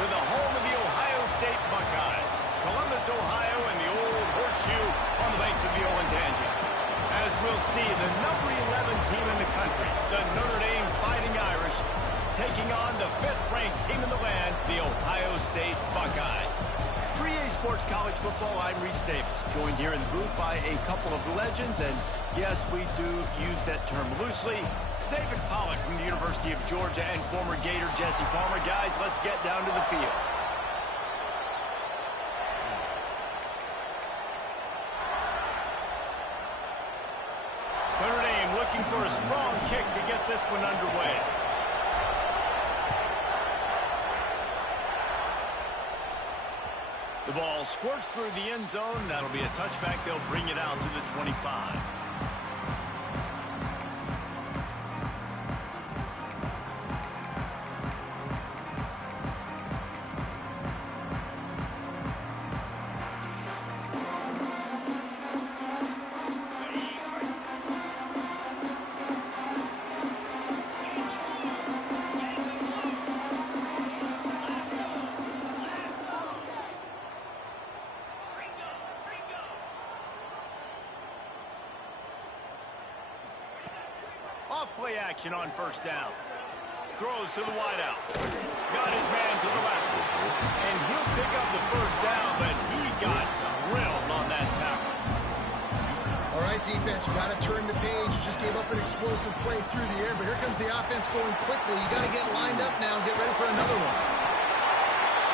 to the home of the Ohio State Buckeyes, Columbus, Ohio, and the old horseshoe on the banks of the Olentangy. As we'll see, the number 11 team in the country, the Notre Dame Fighting Irish, taking on the 5th-ranked team in the land, the Ohio State Buckeyes. 3A Sports College Football, I'm Reese Davis, joined here in the booth by a couple of legends, and yes, we do use that term loosely. David Pollack from the University of Georgia and former Gator Jesse Palmer. Guys, let's get down to the field. Notre Dame looking for a strong kick to get this one underway. The ball squirts through the end zone. That'll be a touchback. They'll bring it out to the 25. Off-play action on first down. Throws to the wideout. Got his man to the left. And he'll pick up the first down, but he got drilled on that tackle. All right, defense, you got to turn the page. You just gave up an explosive play through the air, but here comes the offense going quickly. You got to get lined up now and get ready for another one.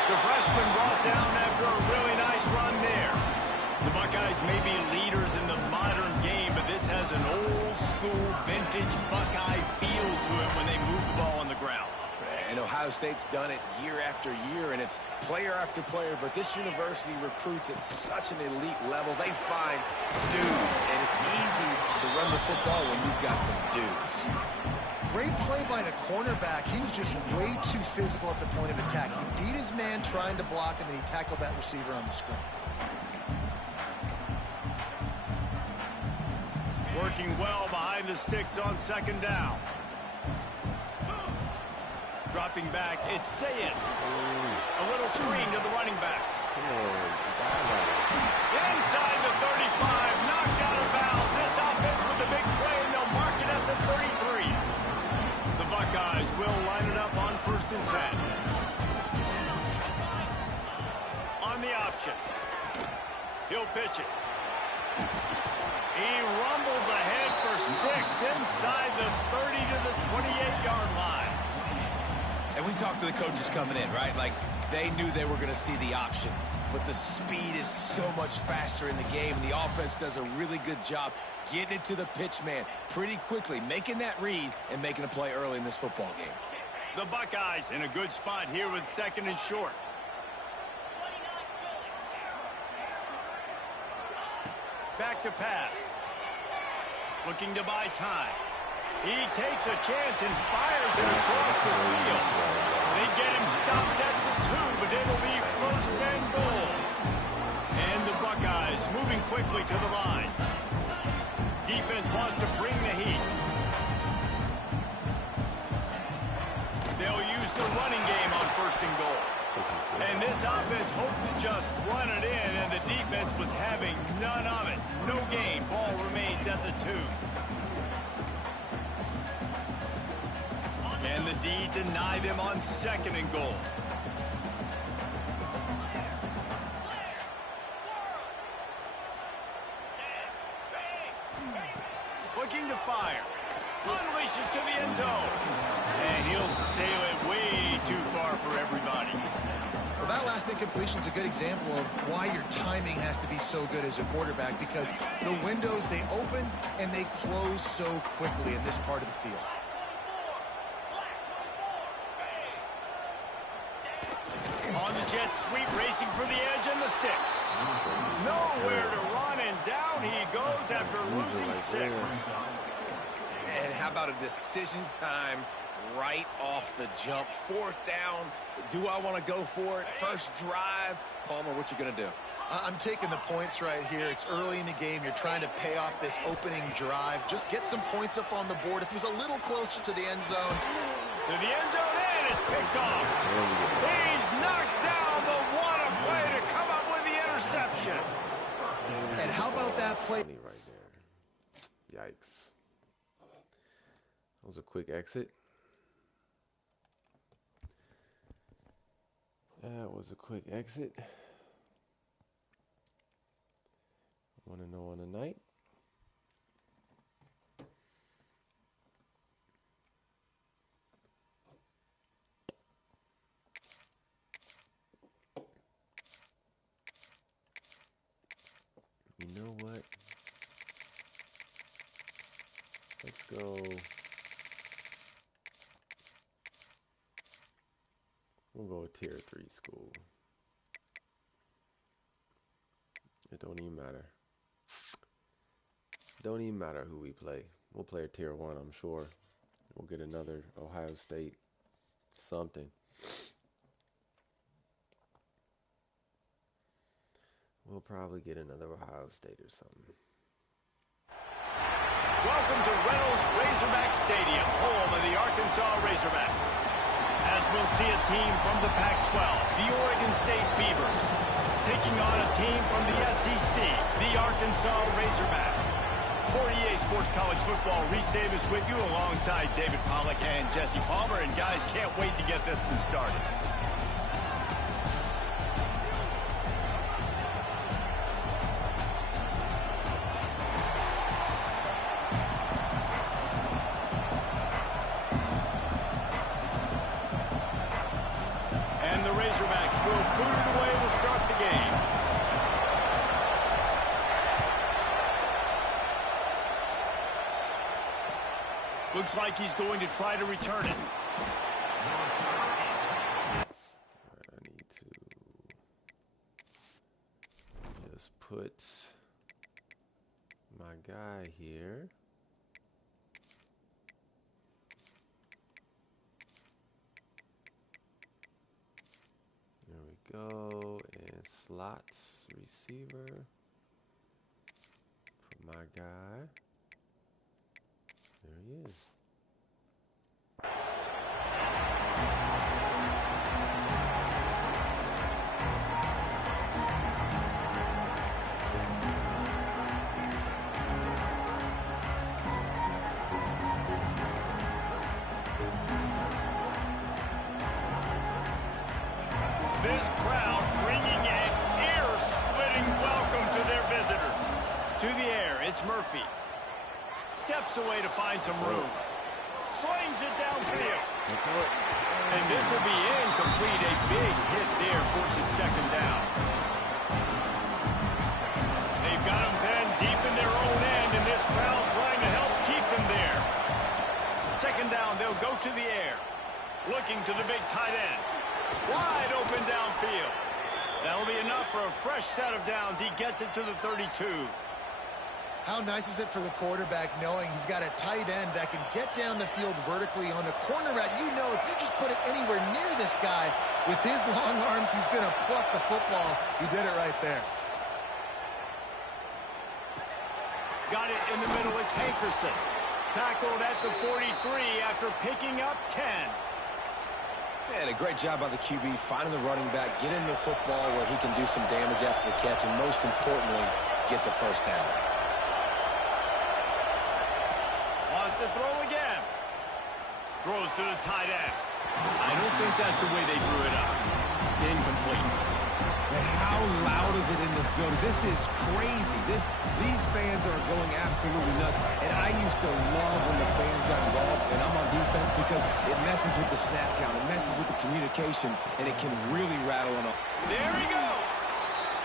The freshman brought down after a really nice run there. The Buckeyes may be leaders in the modern game, but this has an old-school, vintage Buckeye feel to it when they move the ball on the ground. And Ohio State's done it year after year, and it's player after player, but this university recruits at such an elite level. They find dudes, and it's easy to run the football when you've got some dudes. Great play by the cornerback. He was just way too physical at the point of attack. He beat his man trying to block him, and he tackled that receiver on the screen. Working well behind the sticks on second down. Dropping back, it's Sayed. A little screen to the running backs. Inside the 35, knocked out of bounds. This offense with a big play, and they'll mark it at the 33. The Buckeyes will line it up on 1st and 10. On the option. He'll pitch it. He rumbles ahead for 6 inside the 30 to the 28-yard line. And we talked to the coaches coming in, right? Like, they knew they were going to see the option. But the speed is so much faster in the game, and the offense does a really good job getting it to the pitch man pretty quickly, making that read and making a play early in this football game. The Buckeyes in a good spot here with 2nd and short. Back to pass. Looking to buy time. He takes a chance and fires it across the field. They get him stopped at the 2, but it'll be 1st and goal. And the Buckeyes moving quickly to the line. Defense wants to bring the heat. They'll use the running game on 1st and goal. And this offense hoped to just run it in, and the defense was having none of it. No gain. Ball remains at the 2. Can the D deny them on 2nd and goal? Looking to fire. Unleashes to the end zone. And he'll sail it way too far for everybody. Well, that last incompletion is a good example of why your timing has to be so good as a quarterback, because the windows, they open and they close so quickly in this part of the field. On the jet sweep, racing for the edge and the sticks. Nowhere to run, and down he goes after losing 6. And how about a decision time right off the jump. 4th down. Do I want to go for it? First drive. Palmer, what you going to do? I'm taking the points right here. It's early in the game. You're trying to pay off this opening drive. Just get some points up on the board. If he was a little closer to the end zone. To the end zone, and it's picked off. He's knocked down, but what a play to come up with the interception. And how about that play? Right there. Yikes. That was a quick exit. That was a quick exit. 1-0 on the night. You know what? Let's go. We'll go with tier 3 school. It don't even matter. Don't even matter who we play. We'll play a tier 1, I'm sure. We'll get another Ohio State something. We'll probably get another Ohio State or something. Welcome to Reynolds Razorback Stadium, home of the Arkansas Razorbacks. As we'll see a team from the Pac-12, the Oregon State Beavers, taking on a team from the SEC, the Arkansas Razorbacks. For EA Sports College Football, Reese Davis with you alongside David Pollack and Jesse Palmer. And guys, can't wait to get this one started. And the Razorbacks will boot it away to start the game. Looks like he's going to try to return it. I need to just put my guy here. There we go. And slots receiver. Put my guy. There he is. This crowd bringing an ear-splitting welcome to their visitors. To the air, it's Murphy. Steps away to find some room. Slings it downfield. And this will be incomplete. A big hit there forces 2nd down. They've got him then deep in their own end, and this crowd trying to help keep them there. 2nd down, they'll go to the air. Looking to the big tight end. Wide open downfield. That'll be enough for a fresh set of downs. He gets it to the 32. How nice is it for the quarterback knowing he's got a tight end that can get down the field vertically on the corner route? You know, if you just put it anywhere near this guy with his long arms, he's going to pluck the football. He did it right there. Got it in the middle. It's Hankerson. Tackled at the 43 after picking up 10. And a great job by the QB finding the running back, getting the football where he can do some damage after the catch, and most importantly, get the 1st down. Wants to throw again. Throws to the tight end. I don't think that's the way they drew it up. Incomplete. And how loud is it in this building? This is crazy. These fans are going absolutely nuts. And I used to love when the fans got involved, and I'm on defense because it messes with the snap count. It messes with the communication, and it can really rattle on. There he goes.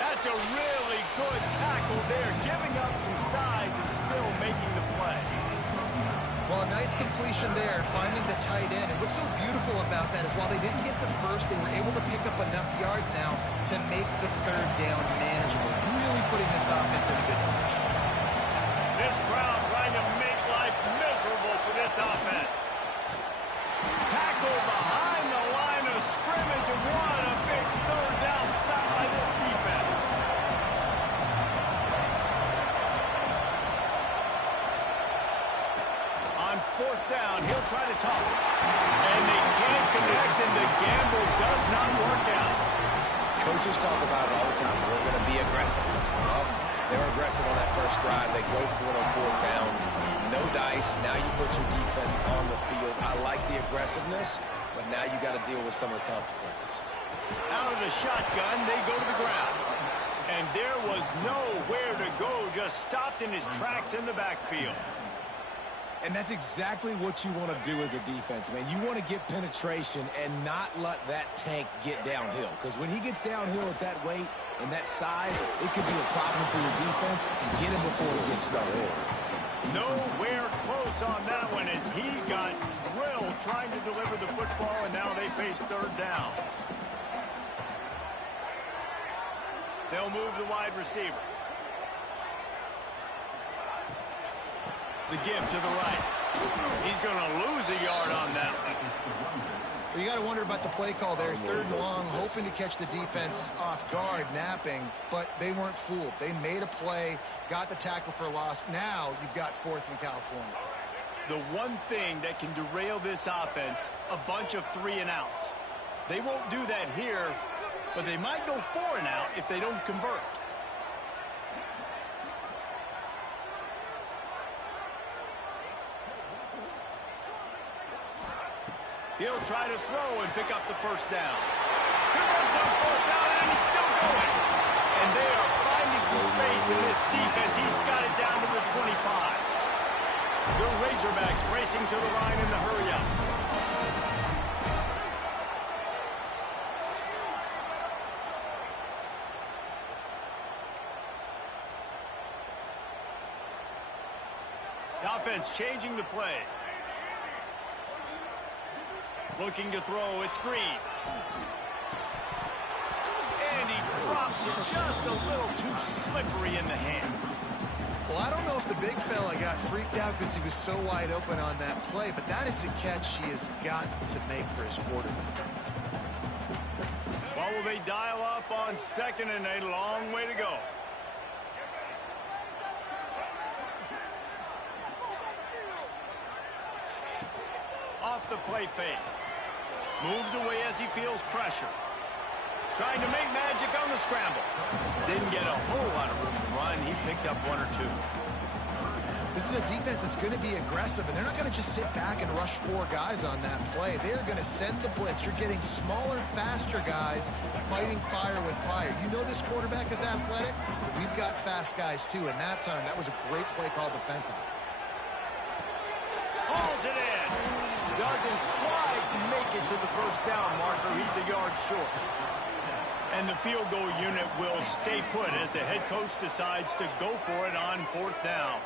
That's a really good tackle there, giving up some size and still making the play. Well, a nice completion there, finding the tight end. And what's so beautiful about that is while they didn't get the first, they were able to pick up enough yards now to make the 3rd down manageable. Really putting this offense in a good position. This crowd trying to make life miserable for this offense. try to toss it. And they can't connect, and the gamble does not work out. Coaches talk about it all the time. We're going to be aggressive. Well, they were aggressive on that first drive. They go for it on fourth down. No dice. Now you put your defense on the field. I like the aggressiveness, but now you got to deal with some of the consequences. Out of the shotgun, they go to the ground. And there was nowhere to go, just stopped in his tracks in the backfield. And that's exactly what you want to do as a defense, man. You want to get penetration and not let that tank get downhill. Because when he gets downhill at that weight and that size, it could be a problem for your defense. Get him before he gets started. Nowhere close on that one as he got drilled trying to deliver the football, and now they face third down. They'll move the wide receiver. The give to the right. He's going to lose a yard on that one. Well, you got to wonder about the play call there. Third and long, hoping to catch the defense off guard, napping, but they weren't fooled. They made a play, got the tackle for a loss. Now you've got fourth in California. The one thing that can derail this offense, a bunch of 3 and outs. They won't do that here, but they might go 4 and out if they don't convert. He'll try to throw and pick up the first down. Converts on fourth down, and he's still going. And they are finding some space in this defense. He's got it down to the 25. The Razorbacks racing to the line in the hurry-up. The offense changing the play. Looking to throw, it's Green. And he drops it just a little too slippery in the hands. Well, I don't know if the big fella got freaked out because he was so wide open on that play, but that is a catch he has got to make for his quarterback. Well, will they dial up on second and a long way to go? Off the play fake. Moves away as he feels pressure. Trying to make magic on the scramble. Didn't get a whole lot of room to run. He picked up 1 or 2. This is a defense that's going to be aggressive, and they're not going to just sit back and rush 4 guys on that play. They're going to send the blitz. You're getting smaller, faster guys fighting fire with fire. You know this quarterback is athletic, but we've got fast guys too, and that time, that was a great play call defensively. Hauls it in. Doesn't quite make it to the first down marker. He's a yard short. And the field goal unit will stay put as the head coach decides to go for it on fourth down.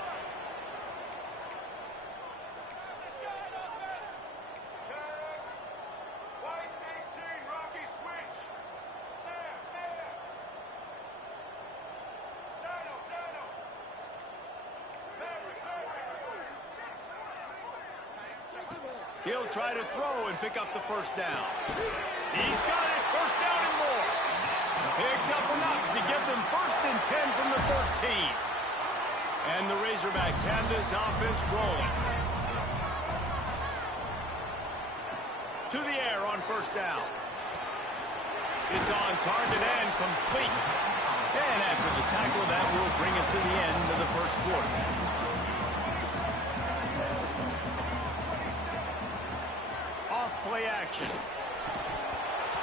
He'll try to throw and pick up the first down. He's got it. First down and more. Picks up enough to give them first and 10 from the 13. And the Razorbacks have this offense rolling. To the air on first down. It's on target and complete. And after the tackle, that will bring us to the end of the first quarter. Play action.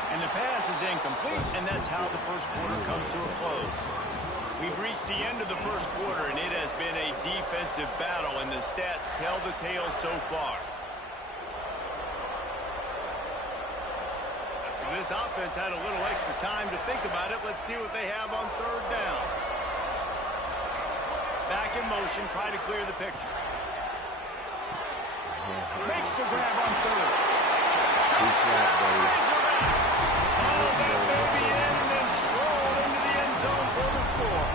And the pass is incomplete, and that's how the first quarter comes to a close. We've reached the end of the first quarter, and it has been a defensive battle, and the stats tell the tale so far. If this offense had a little extra time to think about it, let's see what they have on third down. Back in motion, try to clear the picture. Makes the grab on third. Razorbacks. Oh, that may be in and then strolled into the end zone for the score.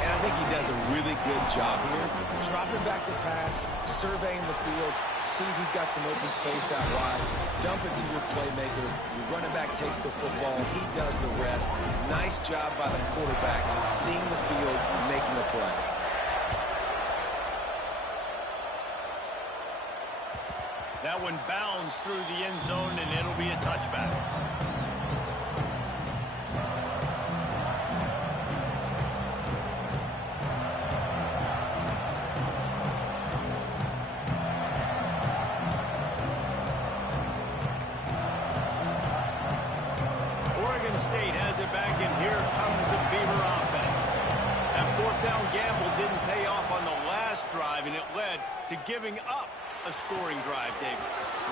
And I think he does a really good job here. Dropping back to pass, surveying the field, sees he's got some open space out wide, dump it to your playmaker. Your running back takes the football. He does the rest. Nice job by the quarterback, seeing the field, making a play. That one bounds through the end zone, and it'll be a touchback. Oregon State has it back, and here comes the Beaver offense. That fourth down gamble didn't pay off on the last drive, and it led to giving up a scoring drive, David.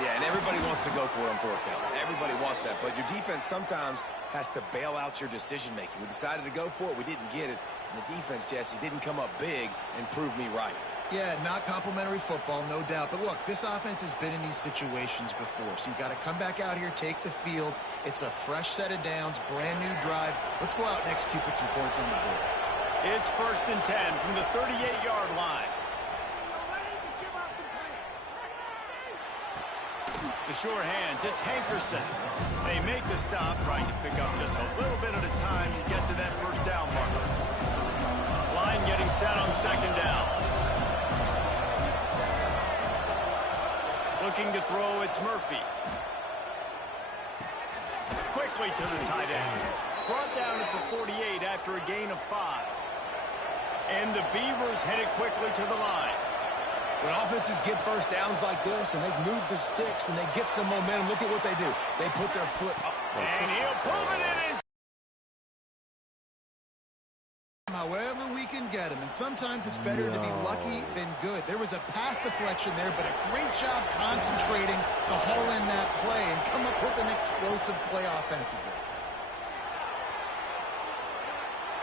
Yeah, and everybody wants to go for it on fourth down. Everybody wants that, but your defense sometimes has to bail out your decision-making. We decided to go for it. We didn't get it. And the defense, Jesse, didn't come up big and prove me right. Yeah, not complimentary football, no doubt. But look, this offense has been in these situations before. So you got to come back out here, take the field. It's a fresh set of downs, brand new drive. Let's go out and execute with some points on the board. It's 1st and 10 from the 38-yard line. The sure hands, it's Hankerson. They make the stop, trying to pick up just a little bit at a time to get to that first down marker. Line getting set on 2nd down. Looking to throw, it's Murphy. Quickly to the tight end. Brought down at the 48 after a gain of 5. And the Beavers headed quickly to the line. When offenses get first downs like this and they move the sticks and they get some momentum, look at what they do. They put their foot up. And he'll pull it in. However we can get him, and sometimes it's better to be lucky than good. There was a pass deflection there, but a great job concentrating to haul in that play and come up with an explosive play offensively.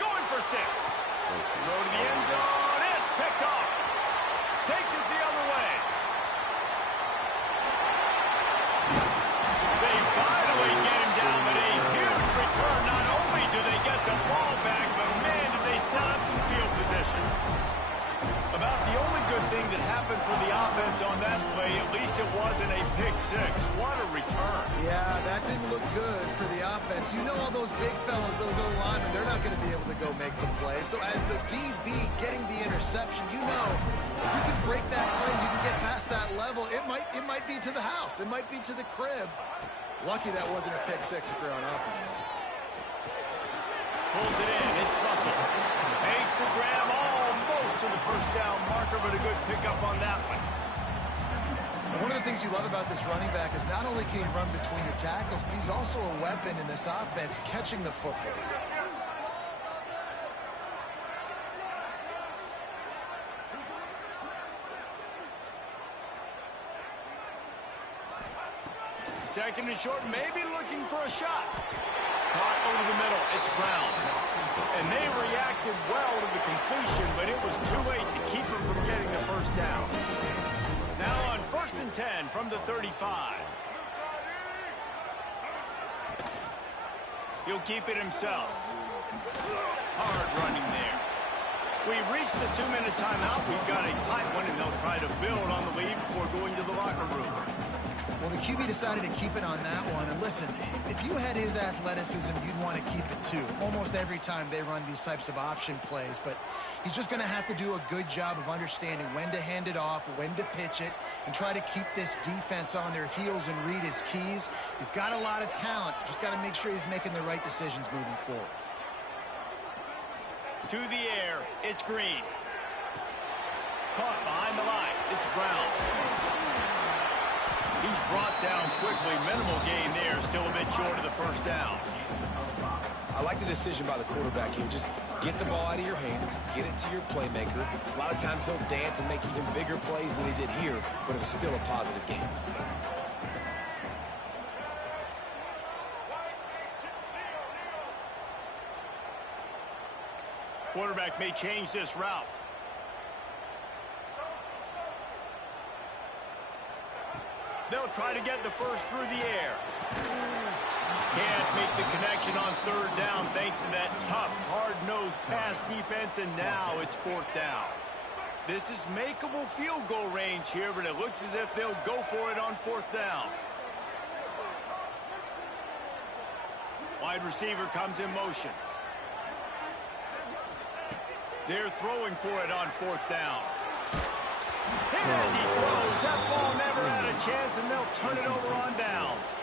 Going for 6. Go to the end zone. It's picked off. Takes it the other way. They finally get him down, but a huge return. Not only do they get the ball back, but man, did they set up some field position. About the only good thing that happened for the offense on that play, at least it wasn't a pick 6. What a return. Yeah, that didn't look good for the offense. You know all those big fellas, those O-linemen, they're not going to be able to go make the play. So as the DB getting the interception, you know, if you can break that play, you can get past that level, it might be to the house. It might be to the crib. Lucky that wasn't a pick 6 if you're on offense. Pulls it in. It's Russell. Makes the grab almost to the first down marker, but a good pickup on that one. And one of the things you love about this running back is not only can he run between the tackles, but he's also a weapon in this offense catching the football. Second and short, maybe looking for a shot. Caught over the middle. It's Brown. And they reacted well to the completion, but it was too late to keep him from getting the first down. Now on 1st and 10 from the 35. He'll keep it himself. Hard running there. We've reached the 2-minute timeout. We've got a tight one, and they'll try to build on the lead before going to the locker room. Well, the QB decided to keep it on that one. And listen, if you had his athleticism, you'd want to keep it too. Almost every time they run these types of option plays. But he's just going to have to do a good job of understanding when to hand it off, when to pitch it, and try to keep this defense on their heels and read his keys. He's got a lot of talent. Just got to make sure he's making the right decisions moving forward. To the air, it's Green. Caught behind the line, it's Brown. He's brought down quickly. Minimal gain there. Still a bit short of the first down. I like the decision by the quarterback here. Just get the ball out of your hands. Get it to your playmaker. A lot of times he'll dance and make even bigger plays than he did here, but it was still a positive game. Quarterback may change this route. They'll try to get the first through the air. Can't make the connection on 3rd down thanks to that tough, hard-nosed pass defense, and now it's 4th down. This is makeable field goal range here, but it looks as if they'll go for it on 4th down. Wide receiver comes in motion. They're throwing for it on 4th down. Hit as he throws. That ball never had a chance, and they'll turn it over on downs.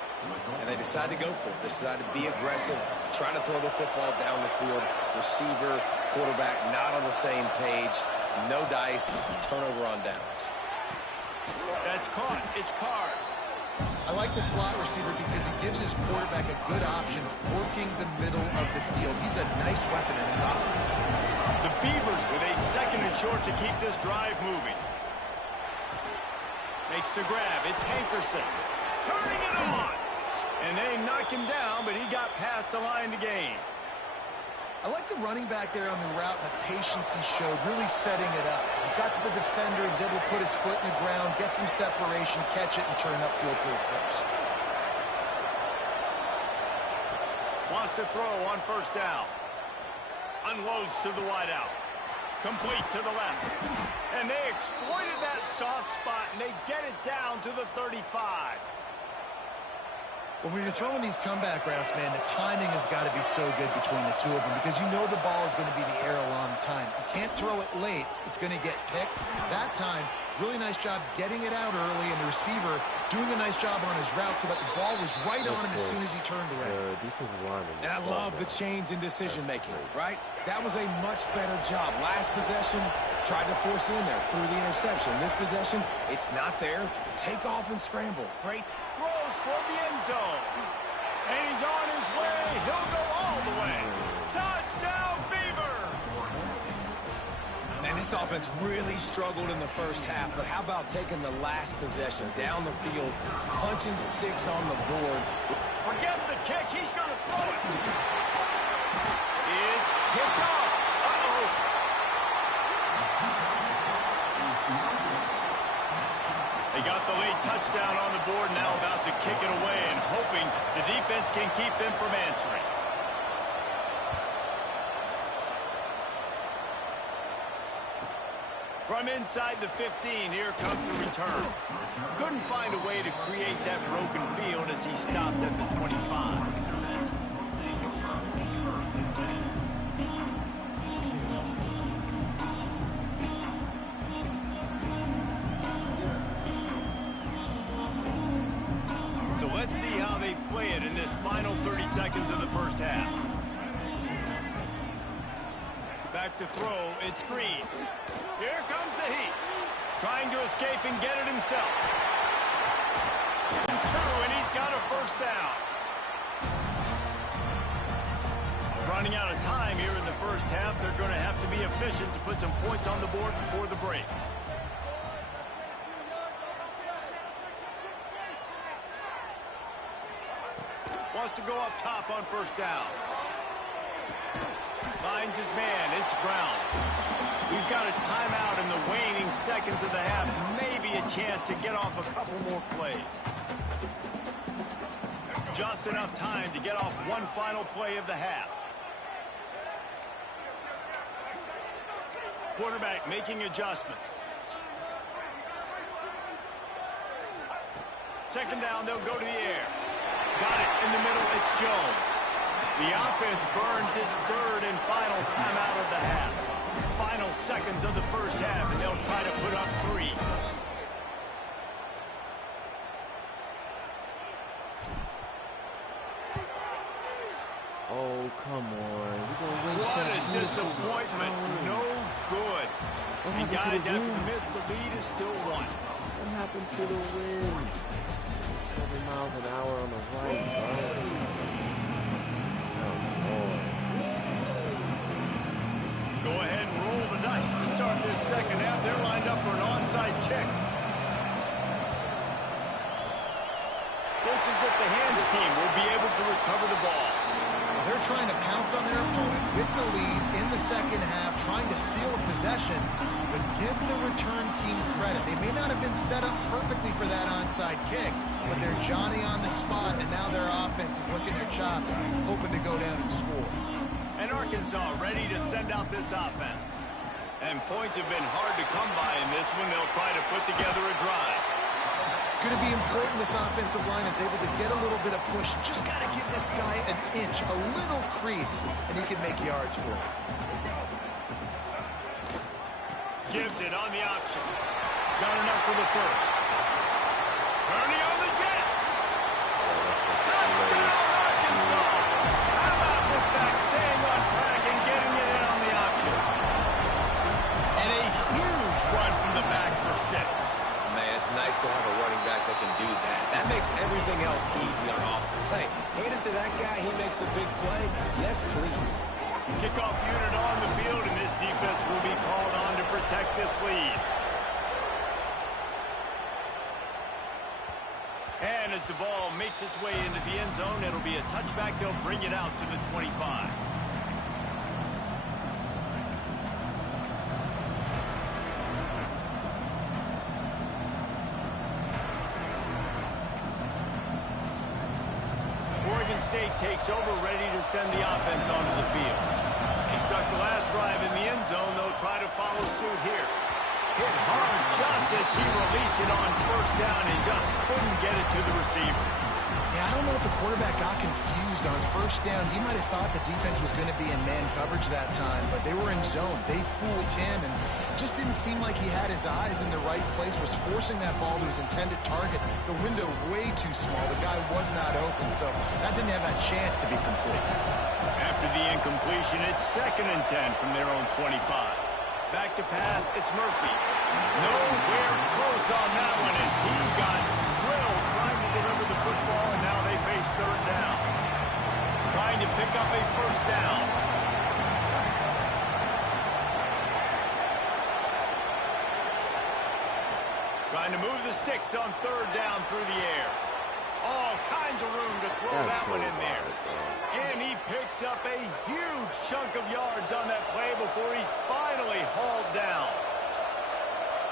And they decide to go for it. They decide to be aggressive, try to throw the football down the field. Receiver, quarterback, not on the same page. No dice. Turnover on downs. That's caught. It's Carr. I like the slot receiver because he gives his quarterback a good option working the middle of the field. He's a nice weapon in this offense. The Beavers with a 2nd and short to keep this drive moving. Makes the grab. It's Hankerson. Turning it on. And they knock him down, but he got past the line to gain. I like the running back there on the route and the patience he showed, really setting it up. He got to the defender, he was able to put his foot in the ground, get some separation, catch it, and turn upfield for the first. Wants to throw on 1st down. Unloads to the wideout. Complete to the left. And they exploited that soft spot, and they get it down to the 35. When you're throwing these comeback routes, man, the timing has got to be so good between the two of them because you know the ball is going to be in the air a long time. You can't throw it late. It's going to get picked. That time, really nice job getting it out early, and the receiver doing a nice job on his route so that the ball was right on him as soon as he turned around. Defensive lineman. And I love the change in decision-making, right? That was a much better job. Last possession, tried to force it in there through the interception. This possession, it's not there. Take off and scramble. Great. Throws for the end zone. And he's on his way. He'll go all the way. Touchdown, Beaver! And this offense really struggled in the first half, but how about taking the last possession down the field, punching 6 on the board. Forget the kick. He's going to throw it. It's picked off. Uh-oh. They got the late touchdown on the board, now about to kick it away and hoping the defense can keep them from answering. From inside the 15, here comes the return. Couldn't find a way to create that broken field as he stopped at the 25. So let's see how they play it in this final 30 seconds of the first half. Back to throw, it's Green. Here comes the heat. Trying to escape and get it himself. 2, and he's got a 1st down. Running out of time here in the first half. They're going to have to be efficient to put some points on the board before the break. Wants to go up top on 1st down. Finds his man. It's Brown. We've got a timeout in the waning seconds of the half. Maybe a chance to get off a couple more plays. Just enough time to get off one final play of the half. Quarterback making adjustments. 2nd down, they'll go to the air. Got it in the middle, it's Jones. The offense burns his 3rd and final timeout of the half. Final seconds of the first half, and they'll try to put up 3. Oh, come on. We're going to waste What that. a disappointment. No good. And guys, after the miss, the lead is still 1. What happened to the wind? 7 miles an hour on the right, bro. Go ahead and roll the dice to start this second half. They're lined up for an onside kick. Looks as if the hands team will be able to recover the ball. They're trying to pounce on their opponent with the lead in the second half, trying to steal a possession, but give the return team credit. They may not have been set up perfectly for that onside kick, but they're Johnny on the spot, and now their offense is licking their chops, hoping to go down and score. And Arkansas ready to send out this offense. And points have been hard to come by in this one. They'll try to put together a drive. It's going to be important this offensive line is able to get a little bit of push. Just got to give this guy an inch, a little crease, and he can make yards for it. Gives it on the option. Got enough for the first. Turning on the Jets. Touchdown, Arkansas. How about this back staying on track and getting it in on the option? And a huge run from the back for 6. Man, it's nice to have a running back that can do that. That makes everything else easy on offense. Hey, hand it to that guy. He makes a big play. Yes, please. Kickoff unit on the field, and this defense will be called on to protect this lead. And as the ball makes its way into the end zone, it'll be a touchback. They'll bring it out to the 25. Oregon State takes over, ready to send the offense onto the field. He stuck the last drive in the end zone. They'll try to follow suit here. Hit hard just as he released it on first down and just couldn't get it to the receiver. Yeah, I don't know if the quarterback got confused on first down. He might have thought the defense was going to be in man coverage that time, but they were in zone. They fooled him, and just didn't seem like he had his eyes in the right place, was forcing that ball to his intended target. The window way too small. The guy was not open, so that didn't have a chance to be complete. After the incompletion, it's 2nd and 10 from their own 25. Back to pass, it's Murphy. Nowhere close on that one as he got drilled trying to deliver the football, and now they face 3rd down. Trying to pick up a first down. Trying to move the sticks on 3rd down through the air. All kinds of room to throw that one in there. And he picks up a huge chunk of yards on that play before he's finally hauled down.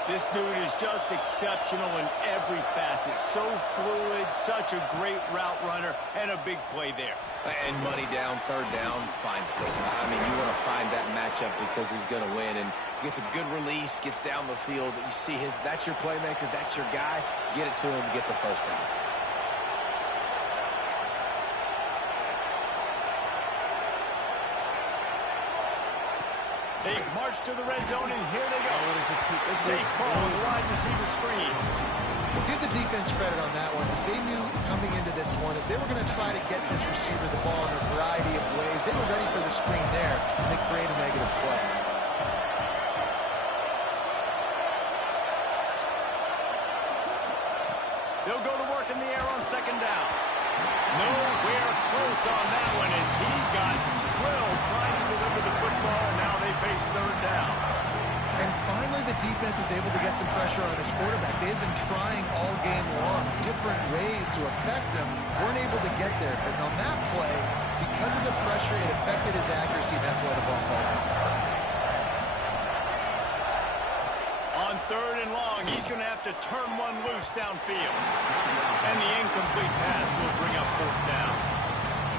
This dude is just exceptional in every facet. So fluid, such a great route runner, and a big play there. And money down, 3rd down, find it. I mean, you want to find that matchup because he's going to win, and gets a good release, gets down the field. You see that's your playmaker, that's your guy. Get it to him, get the first down. They march to the red zone, and here they go. The safe ball, the wide receiver screen. Well, give the defense credit on that one, because they knew coming into this one, if they were going to try to get this receiver the ball in a variety of ways, they were ready for the screen there, and they create a negative play. They'll go to work in the air on 2nd down. Nowhere close on that one as he got drilled trying to deliver the football, and now they face 3rd down. And finally, the defense is able to get some pressure on this quarterback. They had been trying all game long, different ways to affect him, weren't able to get there. But on that play, because of the pressure, it affected his accuracy, and that's why the ball falls out. On 3rd and long, he's going to have to turn one loose downfield. And the incomplete pass will bring up 4th down.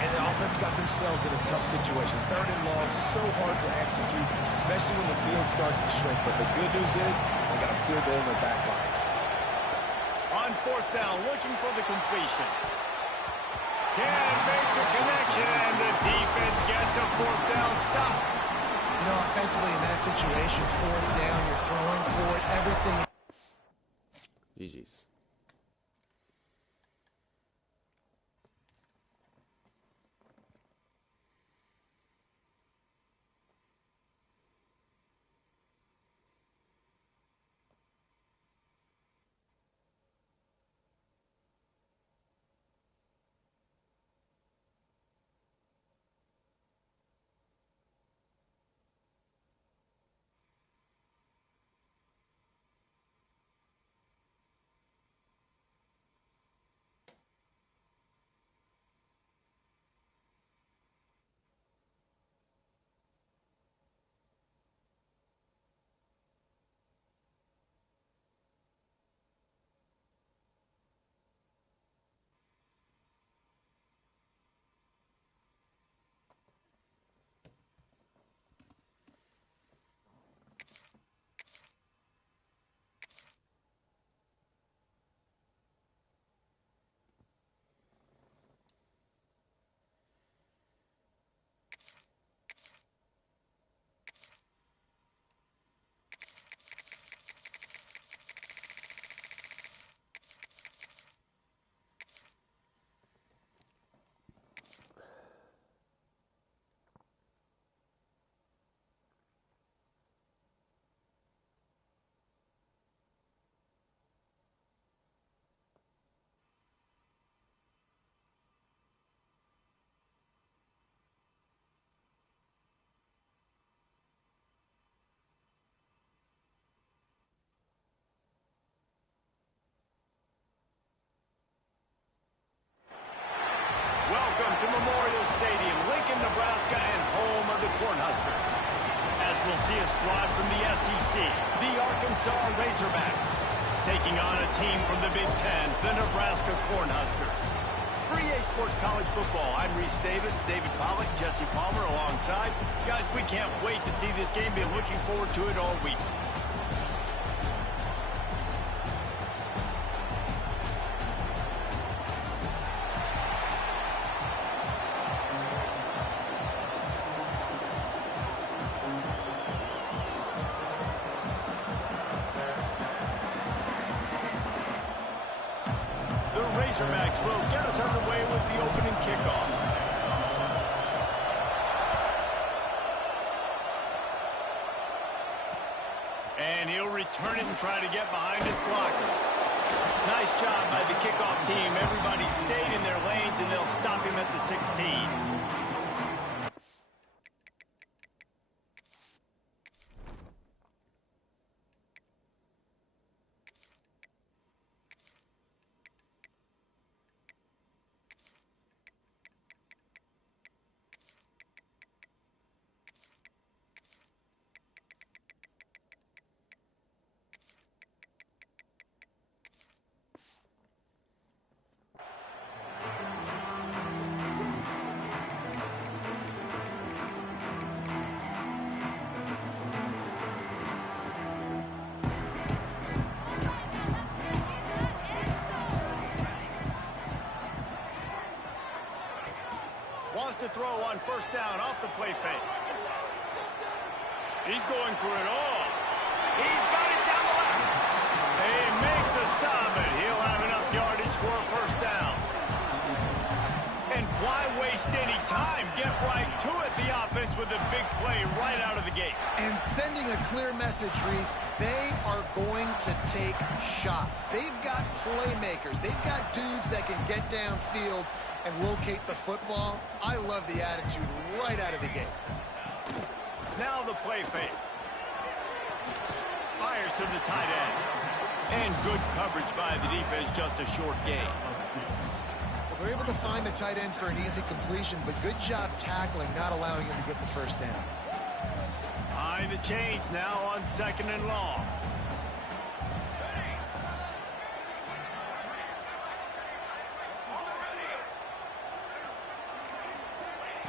And the offense got themselves in a tough situation. 3rd and long, so hard to execute, especially when the field starts to shrink. But the good news is they got a field goal in their back pocket. On 4th down, looking for the completion. Can't make the connection, and the defense gets a 4th down stop. You know, offensively in that situation, 4th down, you're throwing for it, everything. GG's. to Memorial Stadium, Lincoln, Nebraska, and home of the Cornhuskers. As we'll see a squad from the SEC, the Arkansas Razorbacks, taking on a team from the Big Ten, the Nebraska Cornhuskers. For EA Sports College Football, I'm Reese Davis, David Pollack, Jesse Palmer alongside. Guys, we can't wait to see this game. Been looking forward to it all week. The Razorbacks will get us underway with the opening kickoff. And he'll return it and try to get behind his blockers. Nice job by the kickoff team. Everybody stayed in their lanes, and they'll stop him at the 16. Wants to throw on first down off the play fake. He's going for it all. He's got it down the left. They make the stop, and he'll have enough yardage for a first down. And why waste any time? Get right to it, the offense, with a big play right out of the gate. And sending a clear message, Reese, they are going to take shots. They've got playmakers. They've got dudes that can get downfield and locate the football. I love the attitude right out of the gate. Now the play fake. Fires to the tight end. And good coverage by the defense, just a short gain. Well, they're able to find the tight end for an easy completion, but good job tackling, not allowing him to get the first down. Behind the chains now on 2nd and long.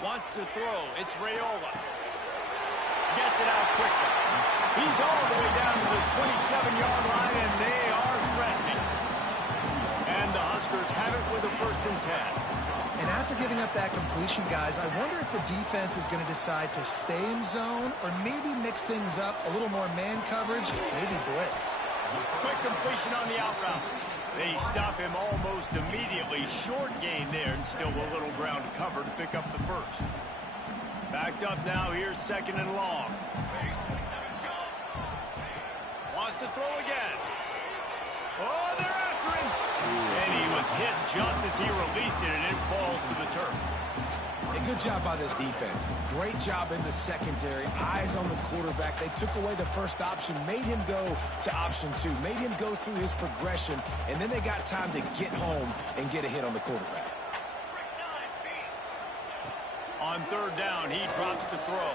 Wants to throw. It's Raiola. Gets it out quickly. He's all the way down to the 27-yard line, and they are threatening. And the Huskers have it with a 1st and 10. And after giving up that completion, guys, I wonder if the defense is going to decide to stay in zone or maybe mix things up, a little more man coverage, maybe blitz. Quick completion on the out route. They stop him almost immediately. Short gain there, and still a little ground to cover to pick up the first. Backed up now. Here's 2nd and long. Wants to throw again. Oh, they're after him. And he was hit just as he released it, and it falls to the turf. A good job by this defense. Great job in the secondary. Eyes on the quarterback. They took away the first option, made him go to option 2, made him go through his progression, and then they got time to get home and get a hit on the quarterback. On 3rd down, he drops to throw.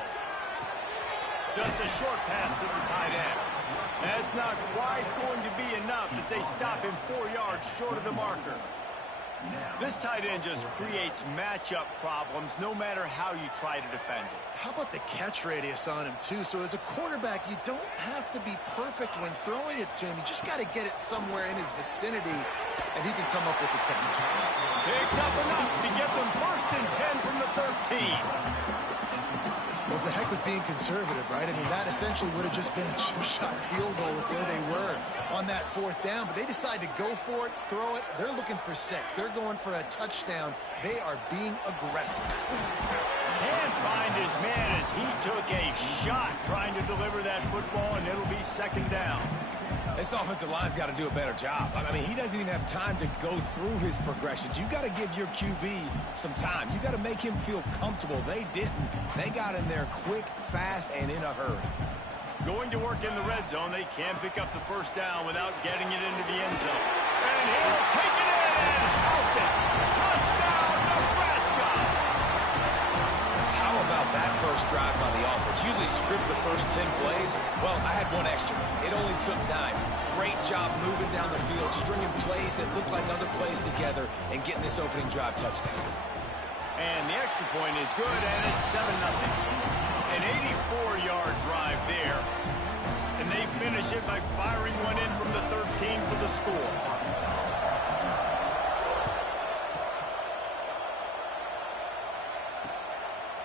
Just a short pass to the tight end. That's not quite going to be enough as they stop him 4 yards short of the marker. This tight end just creates matchup problems no matter how you try to defend it. How about the catch radius on him, too? So as a quarterback, you don't have to be perfect when throwing it to him. You just got to get it somewhere in his vicinity, and he can come up with the catch. Picks up enough to get them 1st and 10 from the 13. Well, it's a heck of being conservative, right? I mean, that essentially would have just been a two-shot field goal with where they were on that 4th down. But they decide to go for it, throw it. They're looking for 6. They're going for a touchdown. They are being aggressive. Can't find his man as he took a shot trying to deliver that football, and it'll be 2nd down. This offensive line's got to do a better job. I mean, he doesn't even have time to go through his progressions. You got to give your QB some time. You got to make him feel comfortable. They didn't. They got in there quick, fast, and in a hurry. Going to work in the red zone. They can't pick up the 1st down without getting it into the end zone. And he'll take it in and house it. Touchdown, Nebraska! first drive by the offense. Usually script the first 10 plays. Well, I had one extra. It only took 9. Great job moving down the field, stringing plays that look like other plays together, and getting this opening drive touchdown. And the extra point is good, and it's 7-0. An 84-yard drive there. And they finish it by firing one in from the 13 for the score.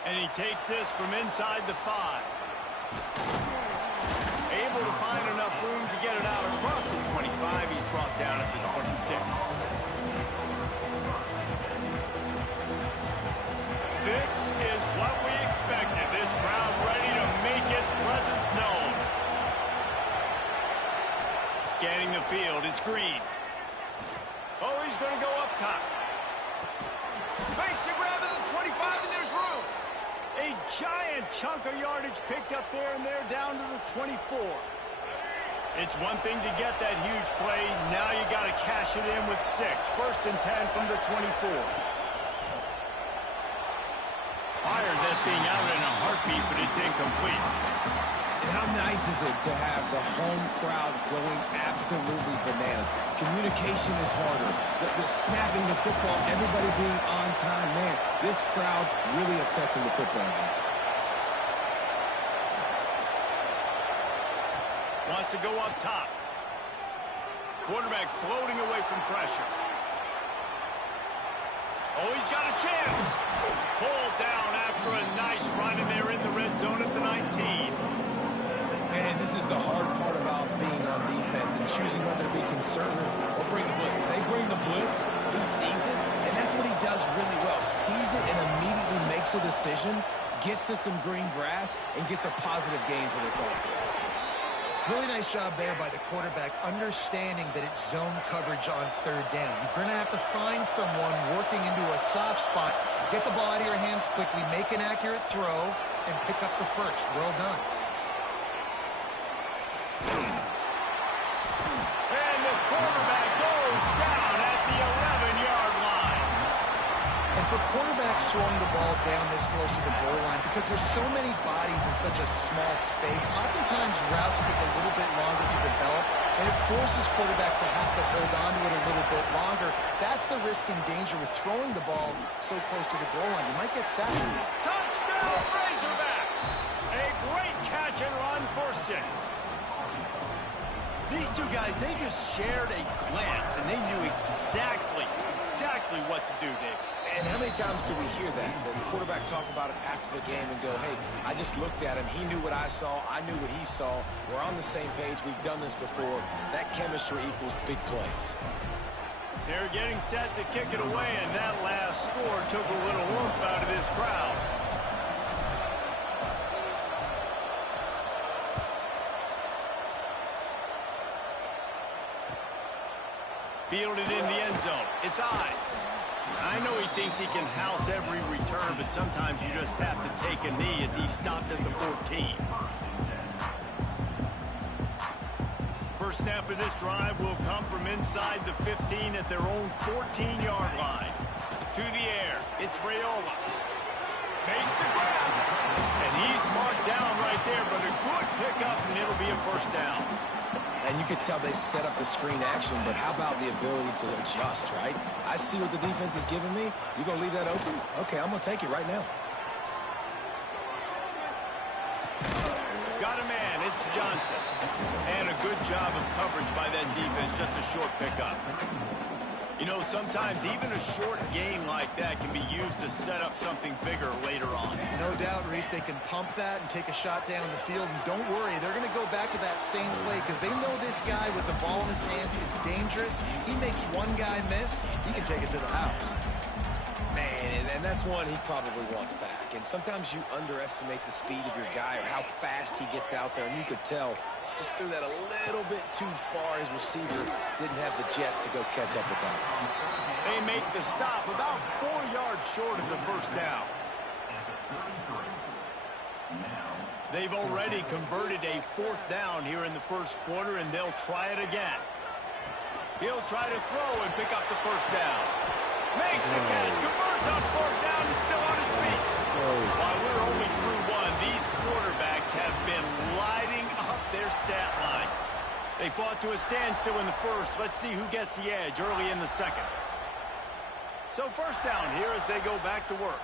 And he takes this from inside the 5. Able to find enough room to get it out across the 25. He's brought down at the 26. This is what we expected. This crowd ready to make its presence known. Scanning the field, it's Green. Oh, he's going to go up top. Makes the grab at the 25, and there's room. A giant chunk of yardage picked up there, and they're down to the 24. It's one thing to get that huge play. Now you got to cash it in with 6. 1st and 10 from the 24. Fired that thing out in a heartbeat, but it's incomplete. And how nice is it to have the home crowd going absolutely bananas? Communication is harder. The snapping the football, everybody being on time. Man, this crowd really affecting the football game. Wants to go up top. Quarterback floating away from pressure. Oh, he's got a chance. Pulled down after a nice run, and they're in the red zone at the 19. And this is the hard part about being on defense and choosing whether to be conservative or bring the blitz. They bring the blitz, he sees it, and that's what he does really well. Sees it and immediately makes a decision, gets to some green grass, and gets a positive gain for this offense. Really nice job there by the quarterback, understanding that it's zone coverage on 3rd down. You're going to have to find someone working into a soft spot, get the ball out of your hands quickly, make an accurate throw, and pick up the first. Well done. And the quarterback goes down at the 11-yard line. And for quarterbacks throwing the ball down this close to the goal line, because there's so many bodies in such a small space, oftentimes routes take a little bit longer to develop, and it forces quarterbacks to have to hold on to it a little bit longer. That's the risk and danger with throwing the ball so close to the goal line. You might get sacked. Touchdown, Razorbacks! A great catch and run for 6. These two guys, they just shared a glance, and they knew exactly what to do, David. And how many times do we hear that? The quarterback talk about it after the game and go, hey, I just looked at him. He knew what I saw. I knew what he saw. We're on the same page. We've done this before. That chemistry equals big plays. They're getting set to kick it away, and that last score took a little oomph out of this crowd. Fielded in the end zone. It's Ives. I know he thinks he can house every return, but sometimes you just have to take a knee as he stopped at the 14. First snap of this drive will come from inside the 15 at their own 14-yard line. To the air, it's Raiola. Makes the grab. And he's marked down right there, but a good pickup, and it'll be a first down. And you could tell they set up the screen action, but how about the ability to adjust, right? I see what the defense is giving me. You going to leave that open? Okay, I'm going to take it right now. It's got a man. It's Johnson. And a good job of coverage by that defense. Just a short pickup. You know, sometimes even a short gain like that can be used to set up something bigger later on. No doubt, Reese, they can pump that and take a shot down the field. And don't worry, they're going to go back to that same play because they know this guy with the ball in his hands is dangerous. He makes one guy miss, he can take it to the house. Man, and that's one he probably wants back. And sometimes you underestimate the speed of your guy or how fast he gets out there, and you could tell just threw that a little bit too far. His receiver didn't have the jets to go catch up with that. They make the stop about 4 yards short of the first down. They've already converted a 4th down here in the first quarter, and they'll try it again. He'll try to throw and pick up the first down. Makes the catch, converts on 4th down, is still on his While we're only through one, these quarterbacks have been lighting up their stat lines. They fought to a standstill in the first. Let's see who gets the edge early in the second. So first down here as they go back to work.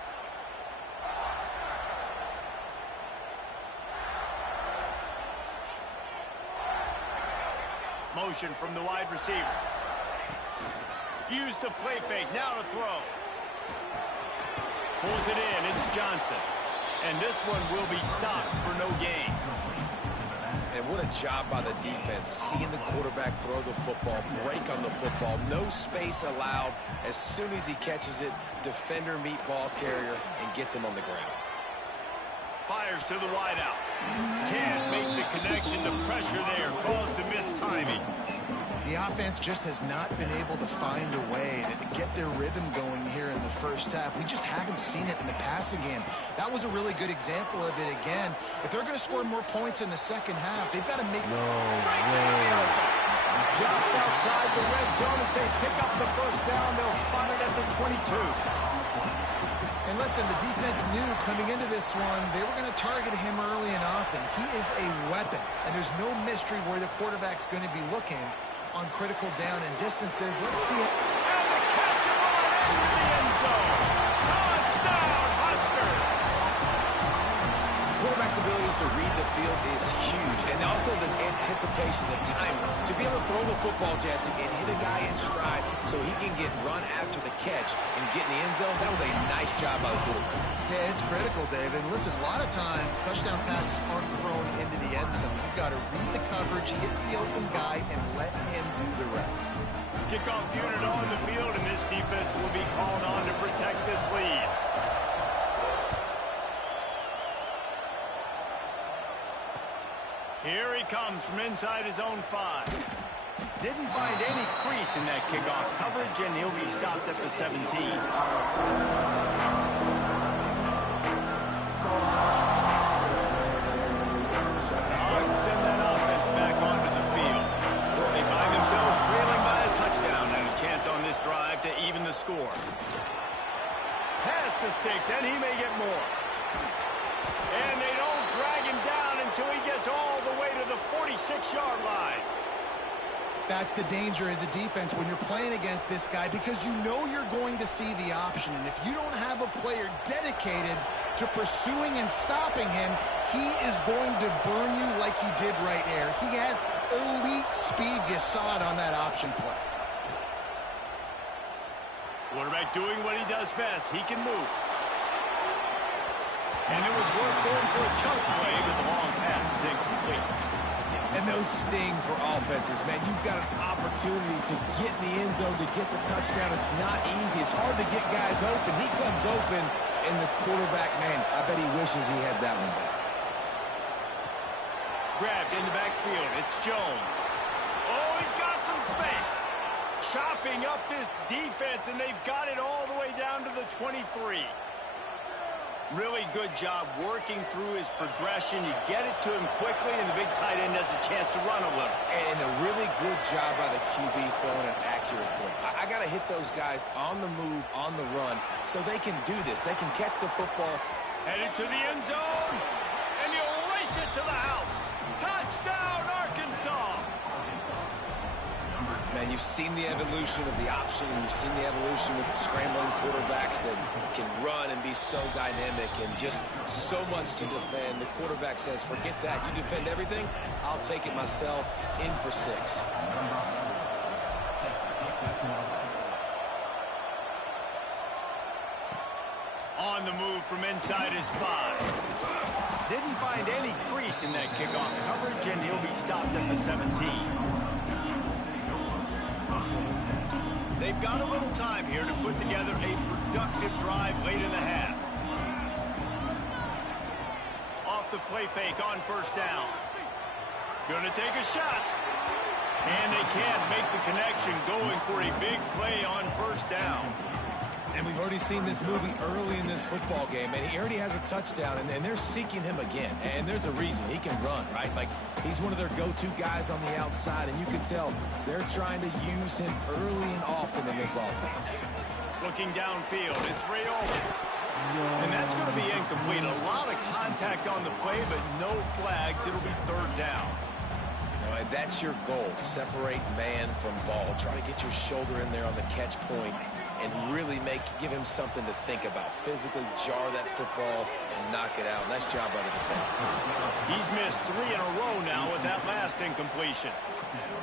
Motion from the wide receiver. Use the play fake. Now to throw. Pulls it in. It's Johnson. And this one will be stopped for no gain. And what a job by the defense, seeing the quarterback throw the football, break on the football, no space allowed. As soon as he catches it, defender meet ball carrier and gets him on the ground. Fires to the wideout. Can't make the connection. The pressure there caused the missed timing. The offense just has not been able to find a way to get their rhythm going here in the first half. We just haven't seen it in the passing game. That was a really good example of it again. If they're going to score more points in the second half, they've got to make... Just outside the red zone as they pick up the first down. They'll spot it at the 22. And listen, the defense knew coming into this one, they were going to target him early and often. He is a weapon, and there's no mystery where the quarterback's going to be looking on critical down and distances. Let's see it. And the catch of all into the end zone. Touchdown, Huskers! Quarterback's abilities to read the field is huge, and also the anticipation, the time to be able to throw the football, Jesse, and hit a guy in stride so he can get run after the catch and get in the end zone. That was a nice job by the quarterback. Yeah, it's critical, David. And listen, a lot of times touchdown passes aren't thrown into the end zone. You've got to read the coverage, hit the open guy, and let him do the rest. Kickoff unit on the field, and this defense will be called on to protect this lead. Here he comes from inside his own 5. Didn't find any crease in that kickoff coverage, and he'll be stopped at the 17. Hogs send that offense back onto the field. They find themselves trailing by a touchdown and a chance on this drive to even the score. Pass the sticks, and he may get more. And they don't drag him down until he gets all the way to the 46-yard line. That's the danger as a defense when you're playing against this guy, because you know you're going to see the option. And if you don't have a player dedicated to pursuing and stopping him, he is going to burn you like he did right there. He has elite speed. You saw it on that option play. Quarterback doing what he does best. He can move. And it was worth going for a chunk play, but the long pass is incomplete. And those sting for offenses, man. You've got an opportunity to get in the end zone, to get the touchdown. It's not easy. It's hard to get guys open. He comes open, and the quarterback, man, I bet he wishes he had that one back. Grabbed in the backfield. It's Jones. Oh, he's got some space. Chopping up this defense, and they've got it all the way down to the 23. Really good job working through his progression. You get it to him quickly, and the big tight end has a chance to run a little. And a really good job by the QB throwing an accurate throw. I got to hit those guys on the move, on the run, so they can do this. They can catch the football. Headed to the end zone, and he'll race it to the house. Touchdown, Arkansas! Man, you've seen the evolution of the option, and you've seen the evolution with scrambling quarterbacks that can run and be so dynamic and just so much to defend. The quarterback says, forget that. You defend everything, I'll take it myself. In for 6. On the move from inside his 5. Didn't find any crease in that kickoff coverage, and he'll be stopped at the 17. They've got a little time here to put together a productive drive late in the half. Off the play fake on first down. Gonna take a shot. And they can't make the connection, going for a big play on first down. And we've already seen this movie early in this football game, and he already has a touchdown, and they're seeking him again. And there's a reason. He can run, right? Like, he's one of their go-to guys on the outside, and you can tell they're trying to use him early and often in this offense. Well, looking downfield. It's Rayola. And that's going to be incomplete. A lot of contact on the play, but no flags. It'll be third down. And that's your goal. Separate man from ball. Try to get your shoulder in there on the catch point and really give him something to think about. Physically jar that football and knock it out. Nice job by the defender. He's missed 3 in a row now with that last incompletion.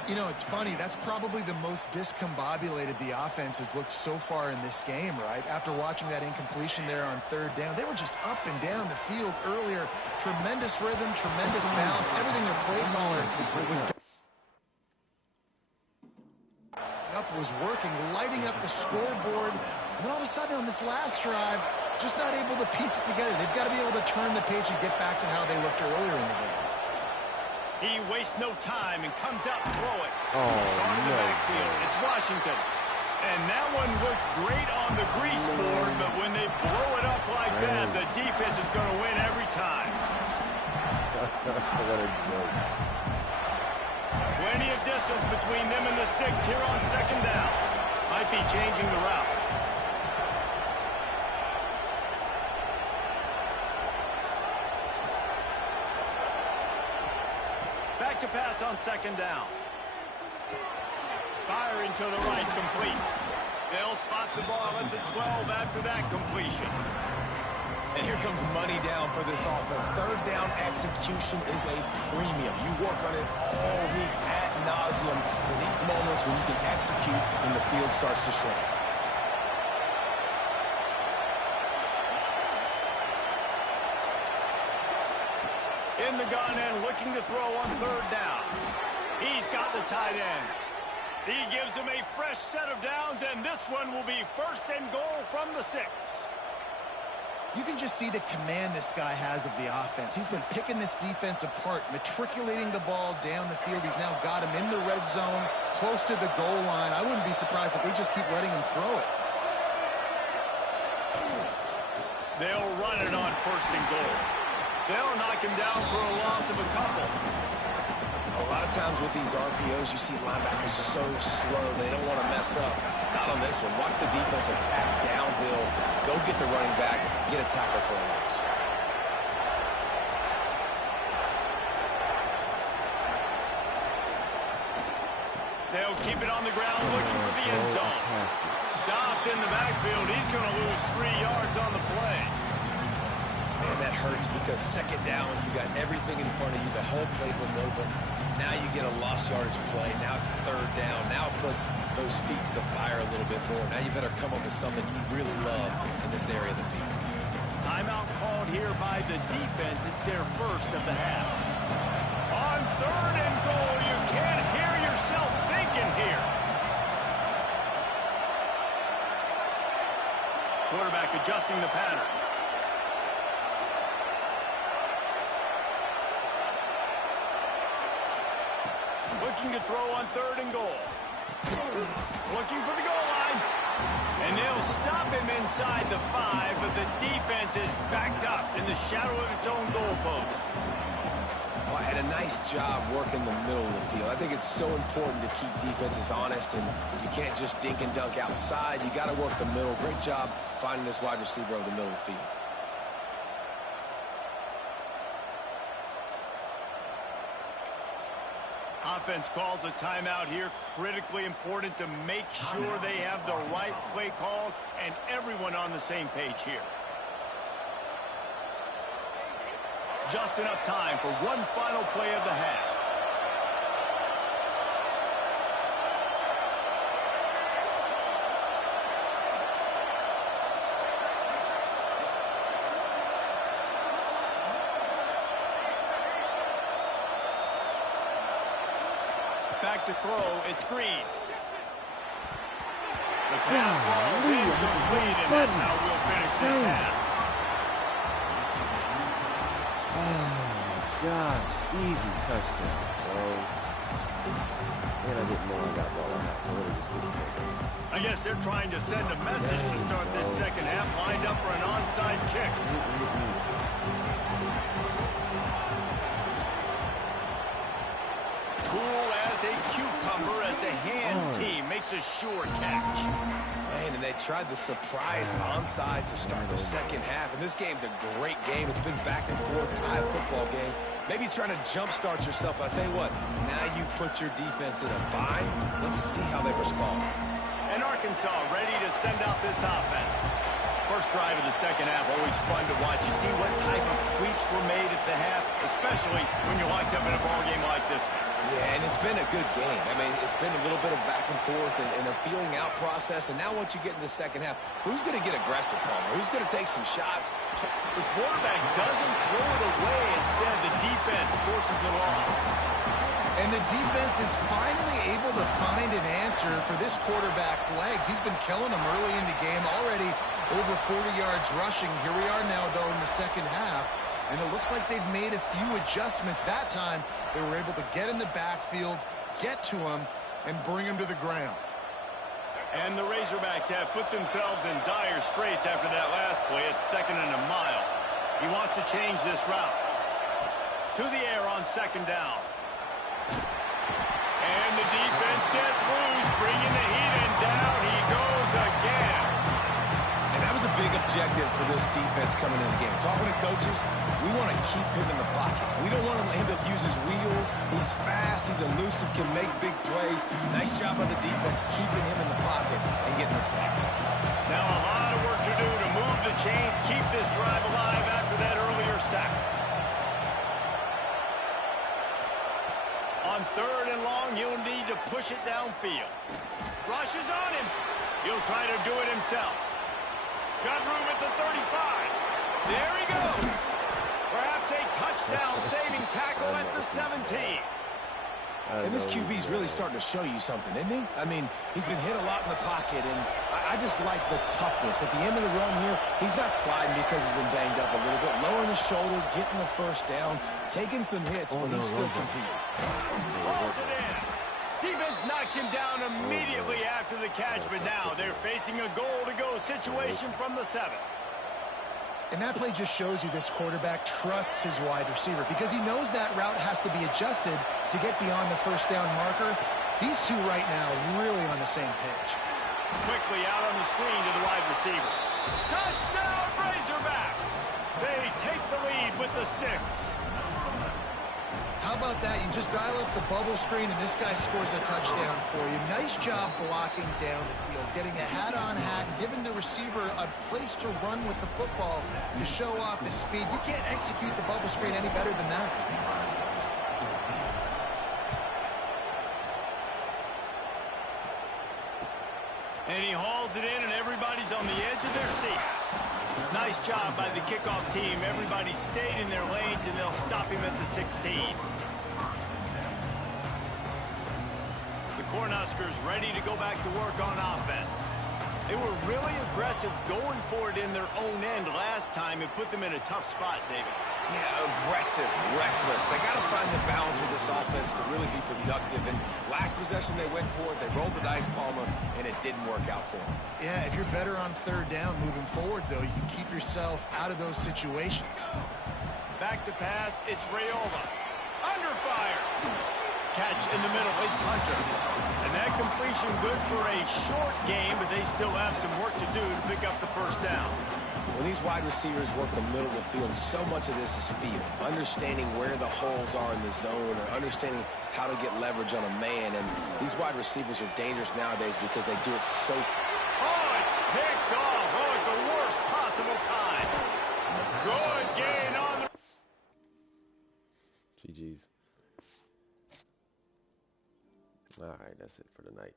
You know, it's funny. That's probably the most discombobulated the offense has looked so far in this game, right? After watching that incompletion there on third down, they were just up and down the field earlier. Tremendous rhythm, tremendous balance. Everything their play caller was working, lighting up the scoreboard. And then all of a sudden on this last drive, just not able to piece it together. They've got to be able to turn the page and get back to how they looked earlier in the game. He wastes no time and comes out and throw it. Oh, in the no. backfield. It's Washington. And that one looked great on the grease board, but when they blow it up like that, the defense is going to win every time. What a joke. Plenty of distance between them and the sticks here on second down. Might be changing the route. Back to pass on second down. Firing to the right, complete. They'll spot the ball at the 12 after that completion. And here comes money down for this offense. Third down execution is a premium. You work on it all week ad nauseum for these moments when you can execute when the field starts to shrink. In the gun and looking to throw on third down. He's got the tight end. He gives him a fresh set of downs, and this one will be first and goal from the 6. You can just see the command this guy has of the offense. He's been picking this defense apart, matriculating the ball down the field. He's now got him in the red zone, close to the goal line. I wouldn't be surprised if they just keep letting him throw it. They'll run it on first and goal. They'll knock him down for a loss of a couple. A lot of times with these RPOs, you see linebackers so slow, they don't want to mess up. Not on this one. Watch the defense attack downhill, go get the running back, get a tackle for a loss. They'll keep it on the ground looking for the end zone. Stopped in the backfield. He's going to lose 3 yards on the play. And that hurts because second down, you got everything in front of you, the whole playbook open. Now you get a lost yardage play. Now it's third down. Now it puts those feet to the fire a little bit more. Now you better come up with something you really love in this area of the field. Timeout called here by the defense. It's their first of the half. On third and goal, you can't hear yourself thinking here. Quarterback adjusting the pattern. Looking to throw on third and goal. Looking for the goal line. And they'll stop him inside the 5, but the defense is backed up in the shadow of its own goalpost. Well, and a nice job working the middle of the field. I think it's so important to keep defenses honest, and you can't just dink and dunk outside. You got to work the middle. Great job finding this wide receiver over the middle of the field. Offense calls a timeout here. Critically important to make sure they have the right play called and everyone on the same page here. Just enough time for one final play of the half. Back to throw, it's Green. The pass falls incomplete, and that's how we'll finish this half. Oh, gosh. Easy touchdown, bro. And I didn't know I got ball on that, so really just couldn't take it. I guess they're trying to send a message to start this second half, lined up for an onside kick. Cool as a cucumber as the hands team makes a sure catch. Man, and they tried the surprise onside to start the second half. And this game's a great game. It's been back and forth, tie football game. Maybe trying to jumpstart yourself. But I'll tell you what, now you've put your defense in a bind. Let's see how they respond. And Arkansas ready to send out this offense. First drive of the second half, always fun to watch. You see what type of tweaks were made at the half, especially when you're locked up in a ball game like this one. Yeah, and it's been a good game. I mean, it's been a little bit of back and forth and a feeling out process. And now once you get in the second half, who's going to get aggressive, Palmer? Who's going to take some shots? The quarterback doesn't throw it away. Instead, the defense forces it off. And the defense is finally able to find an answer for this quarterback's legs. He's been killing them early in the game, already over 40 yards rushing. Here we are now, though, in the second half. And it looks like they've made a few adjustments. That time, they were able to get in the backfield, get to him, and bring him to the ground. And the Razorbacks have put themselves in dire straits after that last play. It's 2nd and a mile. He wants to change this route. To the air on 2nd down. And the defense gets loose, bringing the heat, and down he goes again. And that was a big objective for this defense coming in the game. Talking to coaches, we want to keep him in the pocket. We don't want him to use his wheels. He's fast, he's elusive, can make big plays. Nice job by the defense keeping him in the pocket and getting the sack. Now a lot of work to do to move the chains, keep this drive alive after that earlier sack. On 3rd and long, he'll need to push it downfield. Rush is on him. He'll try to do it himself. Got room at the 35. There he goes. Perhaps a touchdown-saving tackle at the 17. And this QB's really starting to show you something, isn't he? I mean, he's been hit a lot in the pocket, and I just like the toughness. At the end of the run here, he's not sliding because he's been banged up a little bit. Lowering the shoulder, getting the first down, taking some hits, but he's still competing. Rolls it in. Defense knocks him down immediately after the catch, but now they're facing a goal-to-go situation from the 7. And that play just shows you this quarterback trusts his wide receiver because he knows that route has to be adjusted to get beyond the first down marker. These two right now really on the same page. Quickly out on the screen to the wide receiver. Touchdown, Razorbacks! They take the lead with the 6. How about that? You just dial up the bubble screen, and this guy scores a touchdown for you. Nice job blocking down the field, getting a hat-on-hat, giving the receiver a place to run with the football to show off his speed. You can't execute the bubble screen any better than that. And he hauls it in, and everybody's on the edge of their seats. Nice job by the kickoff team. Everybody stayed in their lanes, and they'll stop him at the 16. The Cornhuskers ready to go back to work on offense. They were really aggressive going for it in their own end last time. It put them in a tough spot, David. Yeah, aggressive, reckless. They got to find the balance with this offense to really be productive. And last possession they went for it. They rolled the dice, Palmer, and it didn't work out for them. Yeah, if you're better on 3rd down moving forward, though, you can keep yourself out of those situations. Back to pass, it's Rayola. Under fire. Catch in the middle, it's Hunter. And that completion good for a short game, but they still have some work to do to pick up the first down. When these wide receivers work the middle of the field, so much of this is feel. Understanding where the holes are in the zone or understanding how to get leverage on a man. And these wide receivers are dangerous nowadays because they do it so... Oh, it's picked off. Oh, at the worst possible time. Good gain on the... GG's. All right, that's it for tonight.